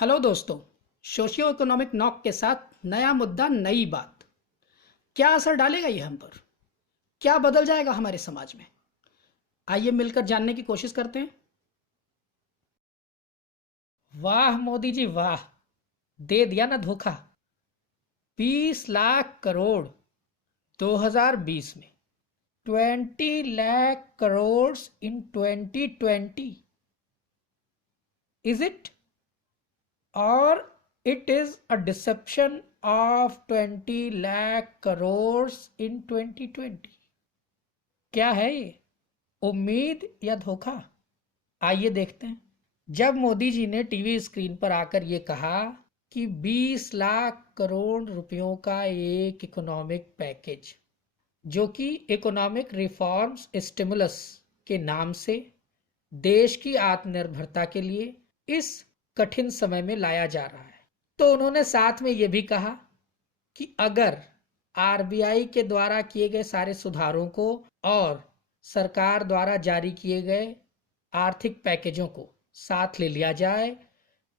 Hello दोस्तों। Socio economic knock के साथ नया मुद्दा, नई बात। क्या असर डालेगा ये हम पर? क्या बदल जाएगा हमारे समाज में? आइए मिलकर जानने की कोशिश करते हैं। वाह मोदी जी वाह, दे दिया ना धोखा। 20 लाख करोड़ 2020 में, 20 लाख करोड़ इन 2020। Is it? or it is a deception of 20 lakh crores in 2020। क्या है ये, उम्मीद या धोखा? आइए देखते हैं। जब मोदी जी ने टीवी स्क्रीन पर आकर ये कहा कि 20 लाख करोड़ रुपयों का एक इकोनॉमिक पैकेज, जो कि इकोनॉमिक रिफॉर्म्स स्टिमुलस के नाम से देश की आत्मनिर्भरता के लिए इस कठिन समय में लाया जा रहा है, तो उन्होंने साथ में यह भी कहा कि अगर आरबीआई के द्वारा किए गए सारे सुधारों को और सरकार द्वारा जारी किए गए आर्थिक पैकेजों को साथ ले लिया जाए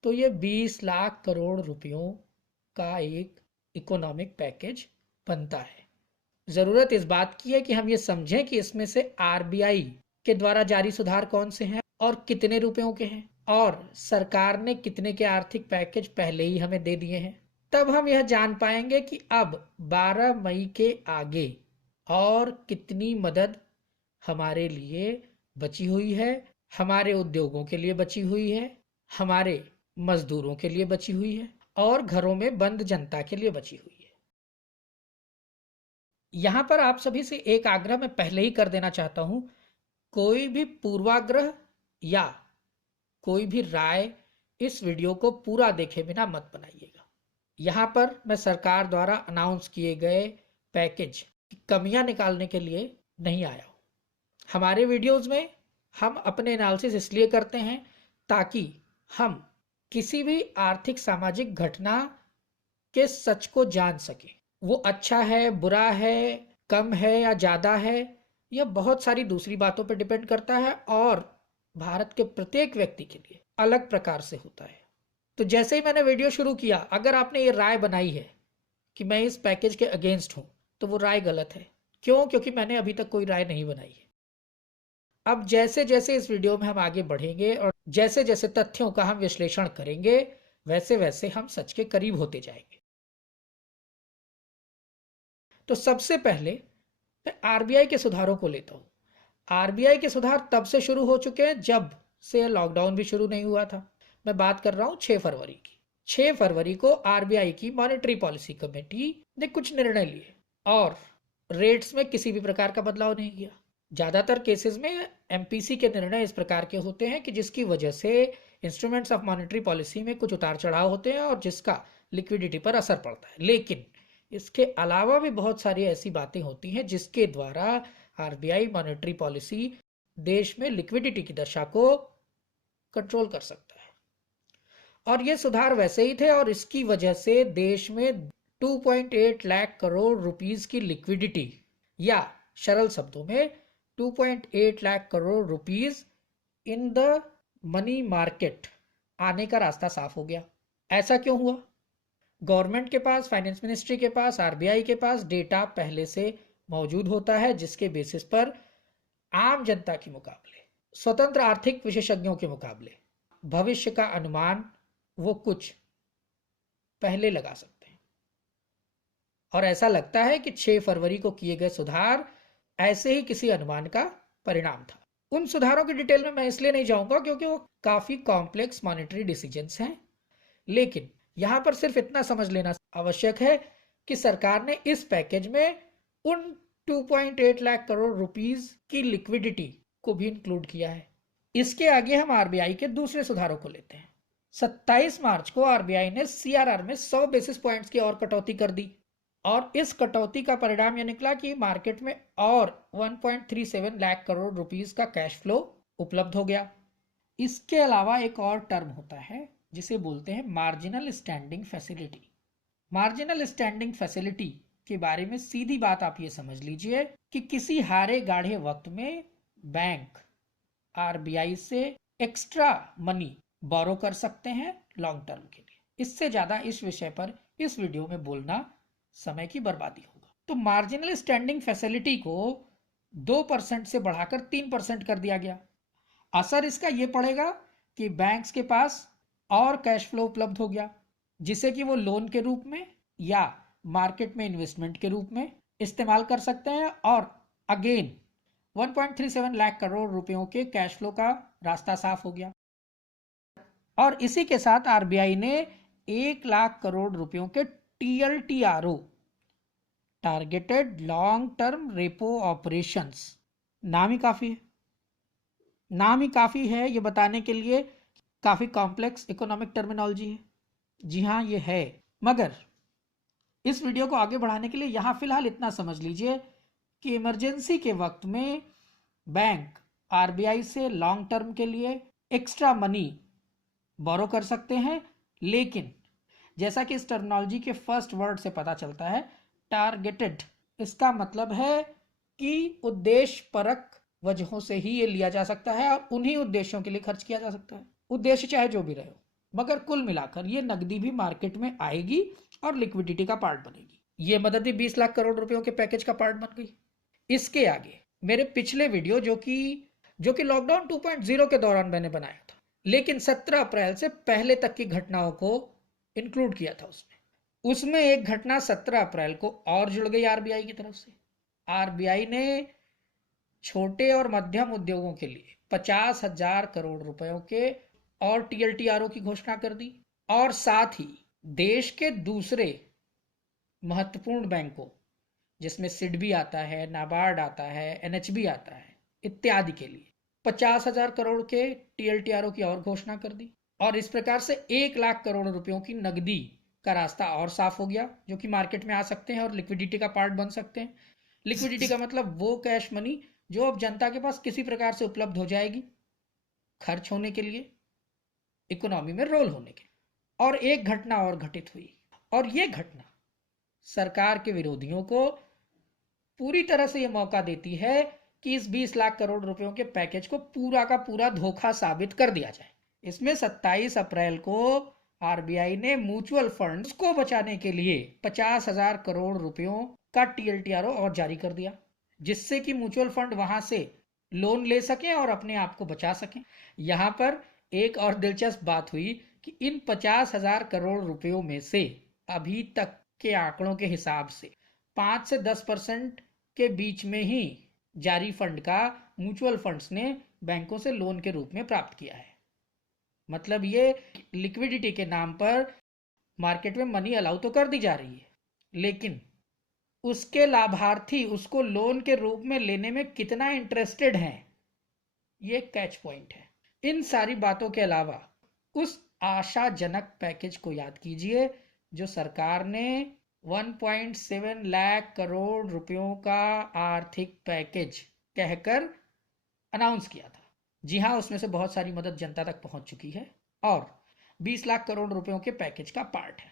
तो ये 20 लाख करोड़ रुपयों का एक इकोनॉमिक पैकेज बनता है। जरूरत इस बात की है कि हम ये समझें कि इसमें से आरबीआई के द्वारा जारी सुधार कौन से हैं और कितने रुपयों के हैं, और सरकार ने कितने के आर्थिक पैकेज पहले ही हमें दे दिए हैं। तब हम यह जान पाएंगे कि अब 12 मई के आगे और कितनी मदद हमारे लिए बची हुई है, हमारे उद्योगों के लिए बची हुई है, हमारे मजदूरों के लिए बची हुई है और घरों में बंद जनता के लिए बची हुई है। यहां पर आप सभी से एक आग्रह मैं पहले ही कर देना चाहता हूं, कोई भी पूर्वाग्रह या कोई भी राय इस वीडियो को पूरा देखे बिना मत बनाइएगा। यहां पर मैं सरकार द्वारा अनाउंस किए गए पैकेज की कमियां निकालने के लिए नहीं आया हूं। हमारे वीडियोस में हम अपने एनालिसिस इसलिए करते हैं ताकि हम किसी भी आर्थिक सामाजिक घटना के सच को जान सकें। वो अच्छा है, बुरा है, कम है या ज्यादा है, यह बहुत सारी दूसरी बातों पर डिपेंड करता है और भारत के प्रत्येक व्यक्ति के लिए अलग प्रकार से होता है। तो जैसे ही मैंने वीडियो शुरू किया, अगर आपने ये राय बनाई है कि मैं इस पैकेज के अगेंस्ट हूं, तो वो राय गलत है। क्यों? क्योंकि मैंने अभी तक कोई राय नहीं बनाई है। अब जैसे जैसे इस वीडियो में हम आगे बढ़ेंगे और जैसे जैसे तथ्यों का हम विश्लेषण करेंगे, वैसे वैसे हम सच के करीब होते जाएंगे। तो सबसे पहले मैं आरबीआई के सुधारों को लेता हूं। आरबीआई के सुधार तब से शुरू हो चुके हैं जब से लॉकडाउन भी शुरू नहीं हुआ था। मैं बात कर रहा हूं 6 फरवरी की। 6 फरवरी को आरबीआई की मॉनेटरी पॉलिसी कमेटी ने कुछ निर्णय लिए और रेट्स में किसी भी प्रकार का बदलाव नहीं किया। ज्यादातर केसेस में एमपीसी के निर्णय इस प्रकार के होते हैं कि जिसकी वजह से इंस्ट्रूमेंट्स ऑफ मॉनेटरी पॉलिसी में कुछ उतार चढ़ाव होते हैं और जिसका लिक्विडिटी पर असर पड़ता है। लेकिन इसके अलावा भी बहुत सारी ऐसी बातें होती हैं जिसके द्वारा आरबीआई मॉनेटरी पॉलिसी देश में लिक्विडिटी की दशा को कंट्रोल कर सकता है। और ये सुधार वैसे ही थे और इसकी वजह से देश में 2.8 लाख करोड़ रुपीस की लिक्विडिटी, या सरल शब्दों में 2.8 lakh crore rupees in the money market आने का रास्ता साफ हो गया। ऐसा क्यों हुआ? गवर्नमेंट के पास, फाइनेंस मिनिस्ट्री के पास, आरबीआई के पास डेटा पहले से मौजूद होता है जिसके बेसिस पर आम जनता के मुकाबले, स्वतंत्र आर्थिक विशेषज्ञों के मुकाबले भविष्य का अनुमान वो कुछ पहले लगा सकते हैं। और ऐसा लगता है कि 6 फरवरी को किए गए सुधार ऐसे ही किसी अनुमान का परिणाम था। उन सुधारों की डिटेल में मैं इसलिए नहीं जाऊंगा क्योंकि वो काफी कॉम्प्लेक्स मॉनेटरी डिसीजंस हैं, लेकिन यहां पर सिर्फ इतना समझ लेना आवश्यक है कि सरकार ने इस पैकेज में उन 2.8 लाख करोड़ रुपीस की लिक्विडिटी को भी इंक्लूड किया है। इसके आगे हम आरबीआई के दूसरे सुधारों को लेते हैं। 27 मार्च को आरबीआई ने सीआरआर में 100 बेसिस पॉइंट्स की और कटौती कर दी और इस कटौती का परिणाम यह निकला कि मार्केट में और 1.37 लाख करोड़ रुपीस का कैश फ्लो उपलब्ध हो गया। इसके अलावा एक और टर्म होता है जिसे बोलते हैं marginal standing facility. Marginal standing facility के बारे में सीधी बात आप ये समझ लीजिए कि किसी हारे गाढ़े वक्त में बैंक आरबीआई से एक्स्ट्रा मनी बोरो कर सकते हैं लॉन्ग टर्म के लिए। इससे ज़्यादा इस विषय पर इस वीडियो में बोलना समय की बर्बादी होगा। तो मार्जिनल स्टैंडिंग फैसिलिटी को 2% से बढ़ाकर 3% कर दिया गया। असर इसका ये पड़ेगा कि बैंक्स के पास और कैश फ्लो उपलब्ध हो गया, जिसे कि वो लोन के रूप में या मार्केट में इन्वेस्टमेंट के रूप में इस्तेमाल कर सकते हैं। और अगेन 1.37 लाख करोड़ रुपयों के कैश फ्लो का रास्ता साफ हो गया। और इसी के साथ आरबीआई ने 1 लाख करोड़ रुपयों के TLTRO, targeted long term repo operations, नाम ही काफ़ी है ये बताने के लिए। काफ़ी कॉम्प्लेक्स इकोनॉमिक टर्मिनोलॉजी है, जी हाँ ये है। मगर इस वीडियो को आगे बढ़ाने के लिए यहाँ फिलहाल इतना समझ लीजिए कि इमरजेंसी के वक्त में बैंक आरबीआई से लॉन्ग टर्म के लिए एक्स्ट्रा मनी बोरो कर सकते हैं। लेकिन जैसा कि इस टर्मिनोलॉजी के फर्स्ट वर्ड से पता चलता है, टारगेटेड, इसका मतलब है कि उद्देश्य परक वजहों से ही ये लिया जा सकता है और उन्हीं उद्देश्यों के लिए खर्च किया जा सकता है, उद्देश्य चाहे जो भी रहे हो। मगर कुल मिलाकर ये नकदी भी मार्केट में आएगी और लिक्विडिटी का पार्ट बनेगी। ये मदद भी 20 लाख करोड़ रुपयों के पैकेज का पार्ट बन गई। इसके आगे मेरे पिछले वीडियो जो कि लॉकडाउन 2.0 के दौरान मैंने बनाया था, लेकिन 17 अप्रैल से पहले तक की घटनाओं को इंक्लूड किया था उसमें एक घटना 17 अप्रैल को और जुड़ गई आरबीआई की तरफ से। आरबीआई ने छोटे और मध्यम उद्योगों के लिए 50,000 करोड़ रुपयों के और TLTRO की घोषणा कर दी। और साथ ही देश के दूसरे महत्वपूर्ण बैंकों, जिसमें सिडबी आता है, नाबार्ड आता है, NHB आता है इत्यादि के लिए 50,000 करोड़ के TLTRO की और घोषणा कर दी। और इस प्रकार से 1 लाख करोड़ रुपयों की नकदी का रास्ता और साफ हो गया, जो कि मार्केट में आ सकते हैं और लिक्विडिटी का पार्ट बन सकते हैं। लिक्विडिटी का मतलब वो कैश मनी जो अब जनता के पास किसी प्रकार से उपलब्ध हो जाएगी खर्च होने के लिए, इकोनॉमी में रोल होने के। और एक घटना और घटित हुई, और ये घटना सरकार के विरोधियों को पूरी तरह से ये मौका देती है कि इस 20 लाख करोड़ रुपयों के पैकेज को पूरा का पूरा धोखा साबित कर दिया जाए। इसमें 27 अप्रैल को आरबीआई ने म्यूचुअल फंड्स को बचाने के लिए 50,000 करोड़ रुपयों का TLTRO और जारी कर दिया, जिससे कि म्यूचुअल फंड वहां से लोन ले सकें और अपने आप को बचा सकें। यहां पर एक और दिलचस्प बात हुई कि इन 50,000 करोड़ रुपयों में से अभी तक के आंकड़ों के हिसाब से 5 से 10% के बीच में ही जारी फंड का म्यूचुअल फंड्स ने बैंकों से लोन के रूप में प्राप्त किया है। मतलब ये लिक्विडिटी के नाम पर मार्केट में मनी अलाउ तो कर दी जा रही है, लेकिन उसके लाभार्थी उसको लोन के रूप में लेने में कितना इंटरेस्टेड हैं, ये कैच पॉइंट है। इन सारी बातों के अलावा उस आशाजनक पैकेज को याद कीजिए जो सरकार ने 1.7 लाख करोड़ रुपयों का आर्थिक पैकेज कहकर अनाउंस किया था। जी हाँ, उसमें से बहुत सारी मदद जनता तक पहुंच चुकी है और 20 लाख करोड़ रुपयों के पैकेज का पार्ट है।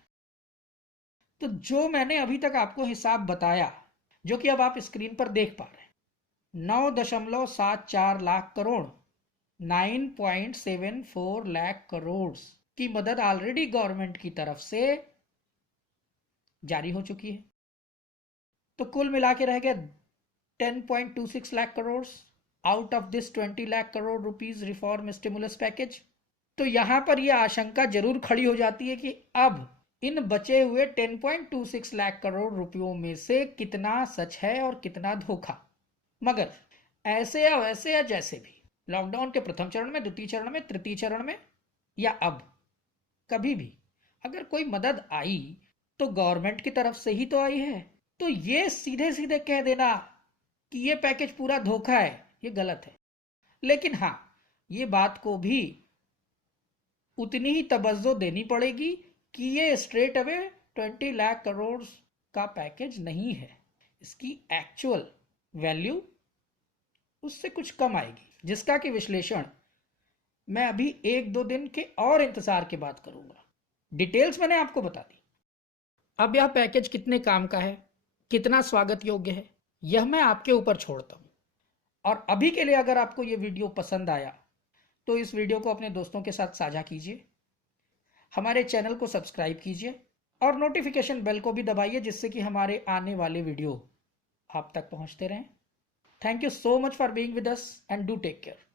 तो जो मैंने अभी तक आपको हिसाब बताया, जो कि अब आप स्क्रीन पर देख पा रहे हैं, 9.74 लाख करोड़, 9.74 लाख करोड़ की मदद ऑलरेडी गवर्नमेंट की तरफ से जारी हो चुकी है। तो कुल मिला के रह गया 10.26 lakh crore out of this 20 lakh crore rupees reform stimulus package. तो यहां पर यह आशंका जरूर खड़ी हो जाती है कि अब इन बचे हुए 10.26 लाख करोड़ रुपयों में से कितना सच है और कितना धोखा। मगर ऐसे या वैसे या जैसे भी, लॉकडाउन के प्रथम चरण में, द्वितीय चरण में, तृतीय चरण में या अब कभी भी अगर कोई मदद आई तो गवर्नमेंट की तरफ से ही तो आई है। तो ये सीधे सीधे कह देना कि ये पैकेज पूरा धोखा है, ये गलत है। लेकिन हाँ, ये बात को भी उतनी ही तवज्जो देनी पड़ेगी कि ये स्ट्रेट अवे 20 लाख करोड़ का पैकेज नहीं है। इसकी एक्चुअल वैल्यू उससे कुछ कम आएगी, जिसका कि विश्लेषण मैं अभी 1-2 दिन के और इंतजार के बाद करूंगा। डिटेल्स मैंने आपको बता दी। अब यह पैकेज कितने काम का है, कितना स्वागत योग्य है, यह मैं आपके ऊपर छोड़ता हूं। और अभी के लिए अगर आपको यह वीडियो पसंद आया तो इस वीडियो को अपने दोस्तों के साथ साझा कीजिए, हमारे चैनल को सब्सक्राइब कीजिए और नोटिफिकेशन बेल को भी दबाइए, जिससे कि हमारे आने वाले वीडियो आप तक पहुंचते रहें। Thank you so much for being with us and do take care.